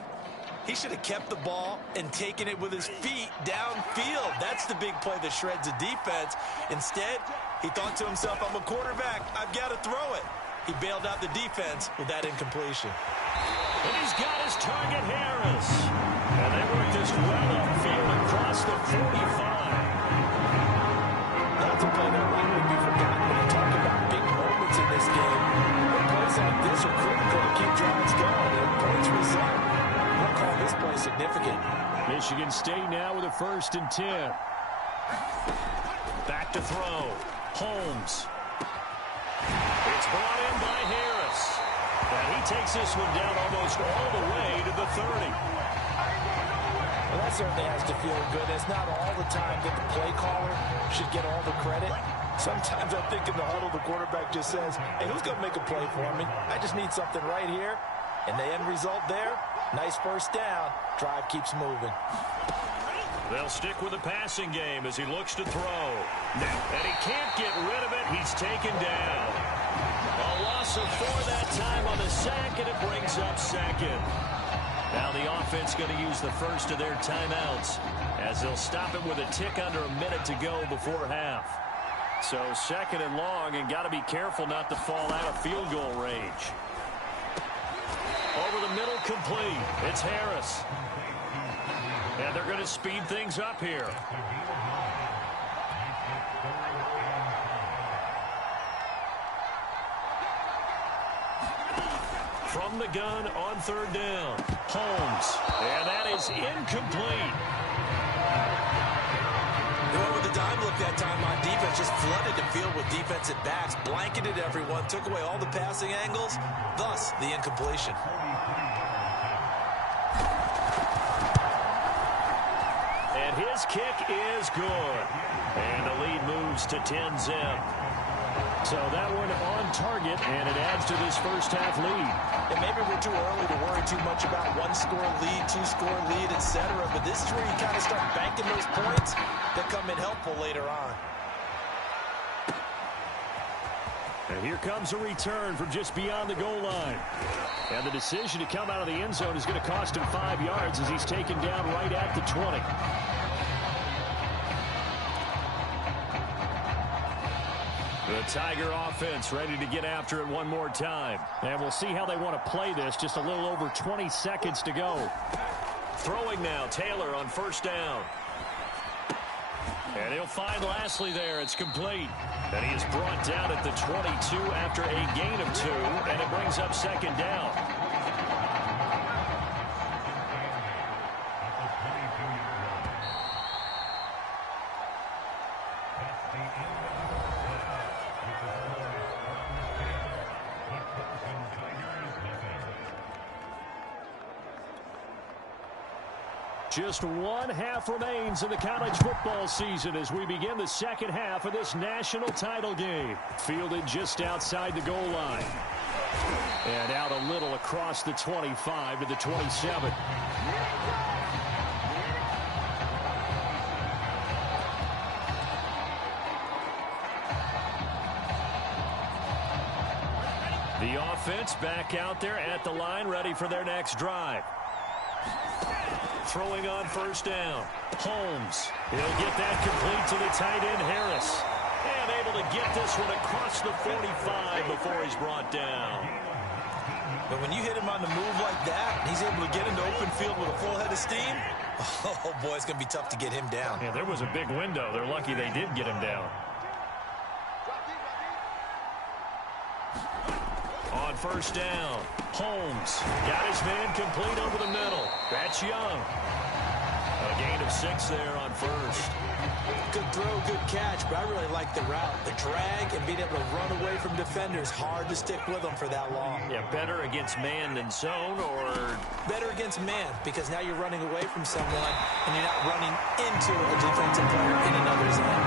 he should have kept the ball and taken it with his feet downfield. That's the big play that shreds a defense. Instead, he thought to himself, I'm a quarterback. I've got to throw it. He bailed out the defense with that incompletion. And he's got his target, Harris. And they work this well upfield across the 45. That's a play that won't be forgotten when you talk about big moments in this game. But plays like this are critical to keep drives going. And points result. We'll call this play significant. Michigan State now with a 1st and 10. Back to throw. Holmes. It's brought in by Harris. And he takes this one down almost all the way to the 30. Well, that certainly has to feel good. It's not all the time that the play caller should get all the credit. Sometimes I think in the huddle, the quarterback just says, hey, who's going to make a play for me? I just need something right here. And the end result there, nice first down. Drive keeps moving. They'll stick with the passing game as he looks to throw. And he can't get rid of it. He's taken down. A loss of 4 that time on the sack, and it brings up 2nd. Now the offense going to use the first of their timeouts as they'll stop it with a tick under a minute to go before half. So 2nd and long, and got to be careful not to fall out of field goal range. Over the middle, complete. It's Harris. And they're going to speed things up here. From the gun on third down. Holmes. And that is incomplete. They went with the dime look that time on defense. Just flooded the field with defensive backs. Blanketed everyone. Took away all the passing angles. Thus, the incompletion. And his kick is good. And the lead moves to 10-zip. So that one on target, and it adds to this first half lead. And maybe we're too early to worry too much about one-score lead, two-score lead, etc. But this is where you kind of start banking those points that come in helpful later on. And here comes a return from just beyond the goal line. And the decision to come out of the end zone is going to cost him 5 yards as he's taken down right at the 20. The Tiger offense ready to get after it one more time. And we'll see how they want to play this. Just a little over 20 seconds to go. Throwing now, Taylor on first down. And he'll find Lashley there. It's complete. And he is brought down at the 22 after a gain of 2. And it brings up second down. Just one half remains in the college football season as we begin the second half of this national title game. Fielded just outside the goal line. And out a little across the 25 to the 27. The offense back out there at the line, ready for their next drive. Throwing on first down. Holmes. He'll get that complete to the tight end, Harris. And able to get this one across the 45 before he's brought down. But when you hit him on the move like that, he's able to get into open field with a full head of steam. Oh, boy, it's going to be tough to get him down. Yeah, there was a big window. They're lucky they did get him down. On first down, Holmes got his man complete over the middle. That's Young. A gain of 6 there on first. Good throw, good catch, but I really like the route. The drag and being able to run away from defenders. Hard to stick with them for that long. Yeah, better against man than zone, or? Better against man, because now you're running away from someone and you're not running into a defensive player in another's end.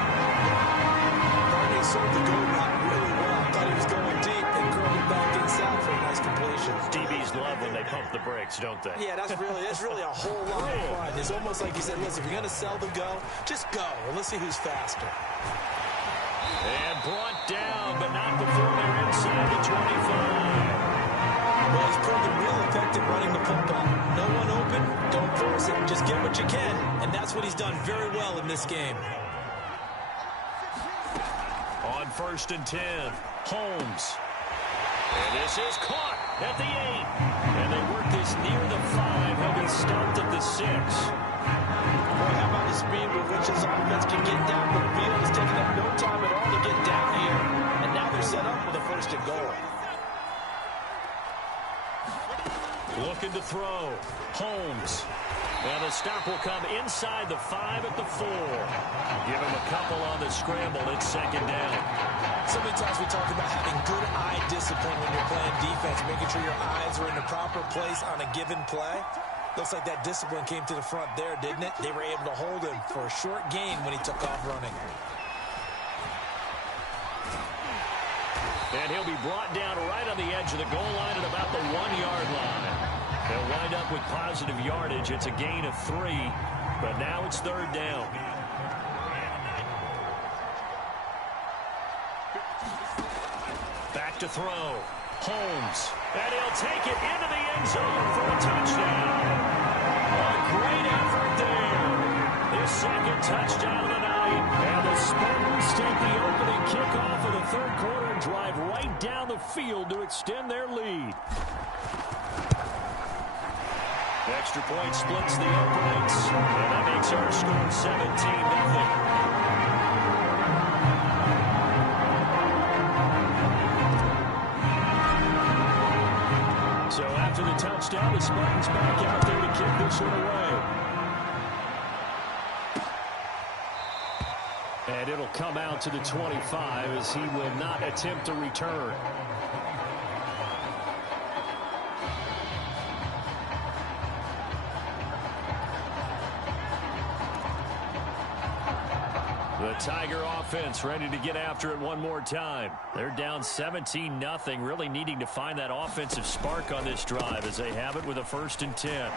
Barney sold the go route really well. Thought he was going deep and curled it back inside for a nice completion. DBs love when they pump the brakes, don't they? Yeah, that's really a whole lot of fun. It's almost like you said, listen, if you're going to sell the go, just go. And let's see who's faster. And brought down, but not before they're inside the 25. Well, he's proven real effective running the football. No one open, don't force it. Just get what you can. And that's what he's done very well in this game. On first and 10, Holmes. And this is caught at the 8. And they work this near the 5. He'll be stopped at the 6. Boy, how about the speed with which his offense can get down the field? It's taking them no time at all to get down here. And now they're set up with a first and goal. Looking to throw. Holmes. And the stop will come inside the 5 at the 4. Give him a couple on the scramble. It's second down. So many times we talk about having good eye discipline when you're playing defense, making sure your eyes are in the proper place on a given play. Looks like that discipline came to the front there, didn't it? They were able to hold him for a short gain when he took off running. And he'll be brought down right on the edge of the goal line at about the 1-yard line. They'll wind up with positive yardage. It's a gain of 3, but now it's third down. Back to throw. Holmes. And he'll take it into the end zone for a touchdown. A great effort there. His second touchdown of the night. And the Spartans take the opening kickoff of the third quarter and drive right down the field to extend their lead. Extra point splits the openings, and that makes our score 17-0. So first down. The Spartans back out there to kick this one away. And it'll come out to the 25 as he will not attempt to return. The Tiger offense ready to get after it one more time. They're down 17-0, really needing to find that offensive spark on this drive as they have it with a 1st and 10.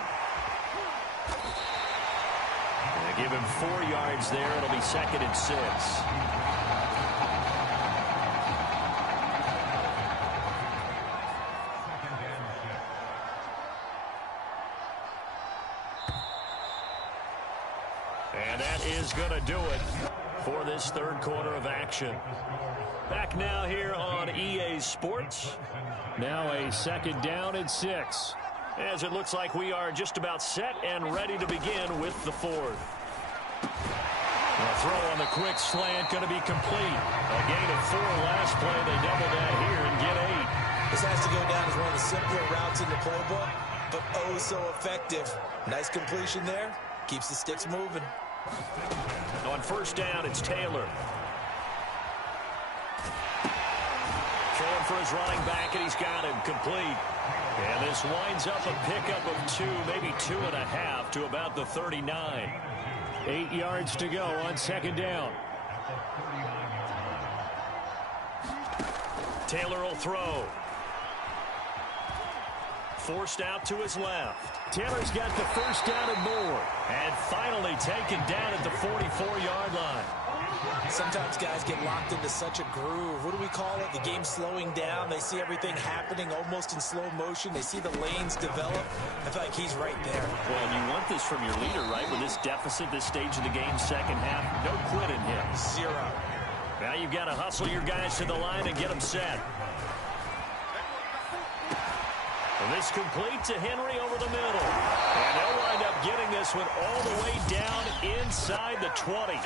They give him 4 yards there. It'll be 2nd and 6. And that is going to do it for this 3rd quarter of action. Back now here on EA Sports. Now a 2nd down and 6. As it looks like we are just about set and ready to begin with the 4th. The throw on the quick slant going to be complete. A gain of 4 last play. They double that here and get 8. This has to go down as one of the simpler routes in the playbook, but oh so effective. Nice completion there. Keeps the sticks moving. On 1st down, it's Taylor. Throwing for his running back, and he's got him complete. And this winds up a pickup of 2, maybe 2.5 to about the 39. 8 yards to go on 2nd down. Taylor will throw. Forced out to his left. Taylor's got the 1st down and more. And finally taken down at the 44-yard line. Sometimes guys get locked into such a groove. What do we call it? The game slowing down. They see everything happening almost in slow motion. They see the lanes develop. I feel like he's right there. Well, you want this from your leader, right? With this deficit, this stage of the game, 2nd half, no quit in him. 0. Now you've got to hustle your guys to the line and get them set. This complete to Henry over the middle. And they'll wind up getting this one all the way down inside the 20.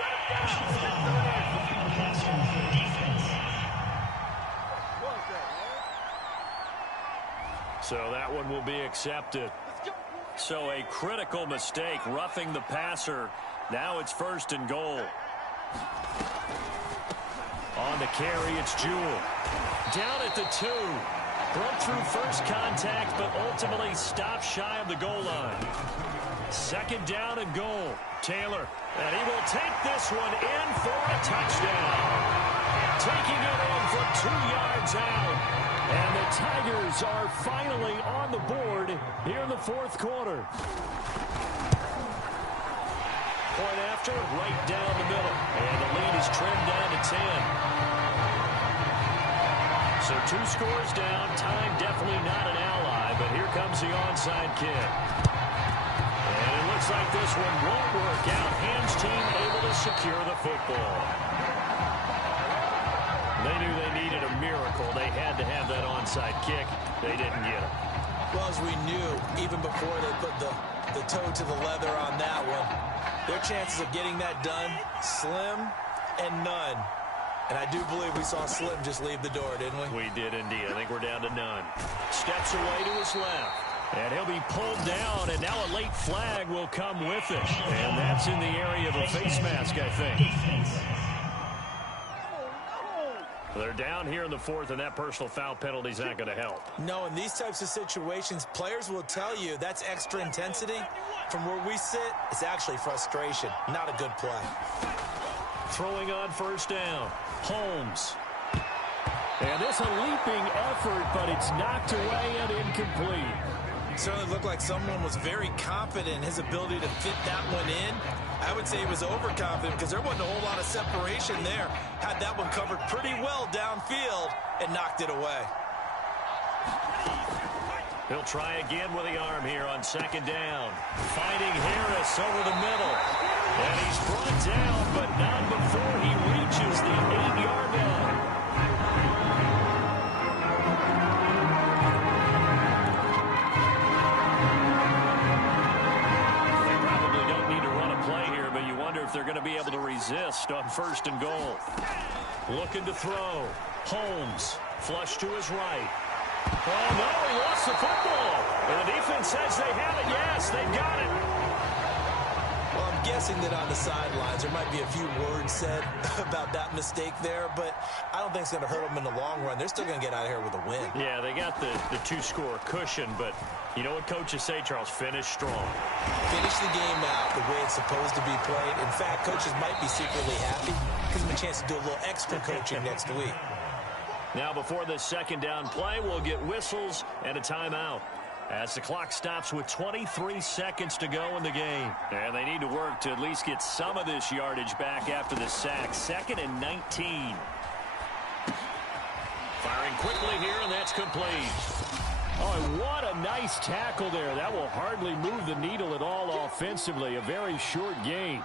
So that one will be accepted. So a critical mistake, roughing the passer. Now it's 1st and goal. On the carry, it's Jewell. Down at the 2. Broke through first contact, but ultimately stopped shy of the goal line. 2nd down and goal. Taylor, and he will take this one in for a touchdown. Taking it in from 2 yards out. And the Tigers are finally on the board here in the 4th quarter. Point after, right down the middle. And the lead is trimmed down to 10. So 2 scores down. Time definitely not an ally, but here comes the onside kick. And it looks like this one won't work out. Ham's team able to secure the football. They knew they needed a miracle. They had to have that onside kick. They didn't get it. Well, as we knew, even before they put the toe to the leather on that one, their chances of getting that done, slim and none. And I do believe we saw Slim just leave the door, didn't we? We did indeed. I think we're down to none. Steps away to his left. And he'll be pulled down, and now a late flag will come with it. And that's in the area of a face mask, I think. They're down here in the 4th, and that personal foul penalty is not going to help. No, in these types of situations, players will tell you that's extra intensity. From where we sit, it's actually frustration, not a good play. Throwing on 1st down. Holmes. And this a leaping effort, but it's knocked away and incomplete. Certainly looked like someone was very confident in his ability to fit that one in. I would say he was overconfident because there wasn't a whole lot of separation there. Had that one covered pretty well downfield and knocked it away. He'll try again with the arm here on 2nd down. Finding Harris over the middle. And he's brought down, but not before he reaches the 8-yard line. They probably don't need to run a play here, but you wonder if they're going to be able to resist on 1st and goal. Looking to throw. Holmes, flush to his right. Oh, no, he lost the football. And the defense says they have it. Yes, they've got it. Well, I'm guessing that on the sidelines there might be a few words said about that mistake there, but I don't think it's going to hurt them in the long run. They're still going to get out of here with a win. Yeah, they got the two-score cushion, but you know what coaches say, Charles? Finish strong. Finish the game out the way it's supposed to be played. In fact, coaches might be secretly happy. Gives them a chance to do a little extra coaching next week. Now, before this second down play, we'll get whistles and a timeout as the clock stops with 23 seconds to go in the game. And they need to work to at least get some of this yardage back after the sack. 2nd and 19. Firing quickly here, and that's complete. Oh, and what a nice tackle there. That will hardly move the needle at all offensively. A very short game.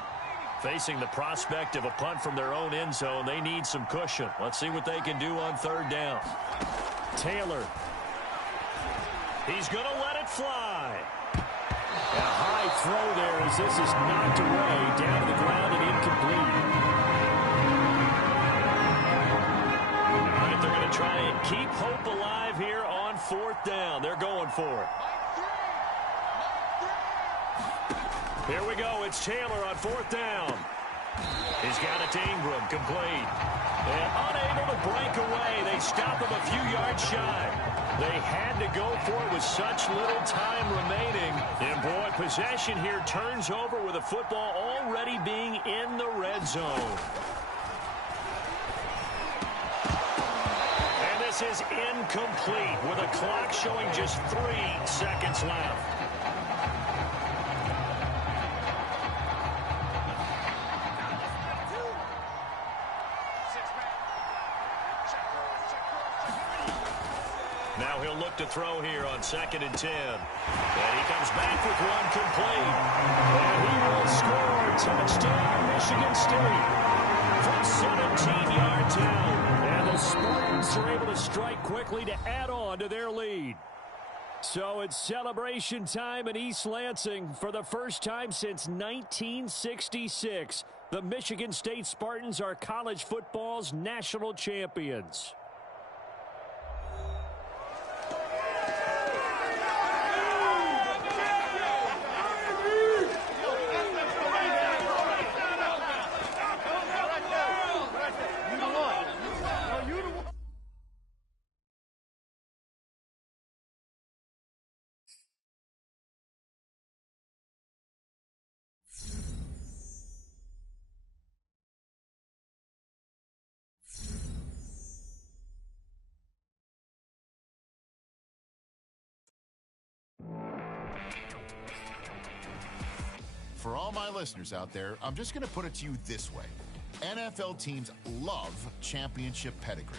Facing the prospect of a punt from their own end zone, they need some cushion. Let's see what they can do on 3rd down. Taylor. He's going to let it fly. A high throw there as this is knocked away, down to the ground and incomplete. All right, they're going to try and keep hope alive here on 4th down. They're going for it. Here we go. It's Taylor on 4th down. He's got it to Ingram, complete. And unable to break away. They stop him a few yards shy. They had to go for it with such little time remaining. And boy, possession here turns over with the football already being in the red zone. And this is incomplete with a clock showing just 3 seconds left. Now he'll look to throw here on 2nd and 10. And he comes back with one complete. And he will score. Touchdown, Michigan State. From 17 yards out. And the Spartans are able to strike quickly to add on to their lead. So it's celebration time in East Lansing for the first time since 1966. The Michigan State Spartans are college football's national champions. For all my listeners out there, I'm just going to put it to you this way. NFL teams love championship pedigree.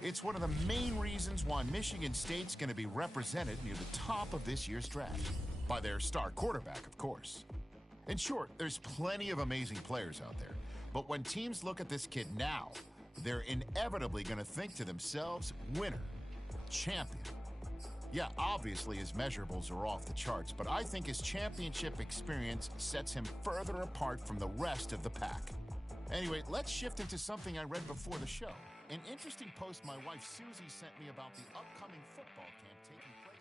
It's one of the main reasons why Michigan State's going to be represented near the top of this year's draft. By their star quarterback, of course. In short, there's plenty of amazing players out there. But when teams look at this kid now, they're inevitably going to think to themselves, winner, champion. Yeah, obviously his measurables are off the charts, but I think his championship experience sets him further apart from the rest of the pack. Anyway, let's shift into something I read before the show. An interesting post my wife Susie sent me about the upcoming football camp taking place.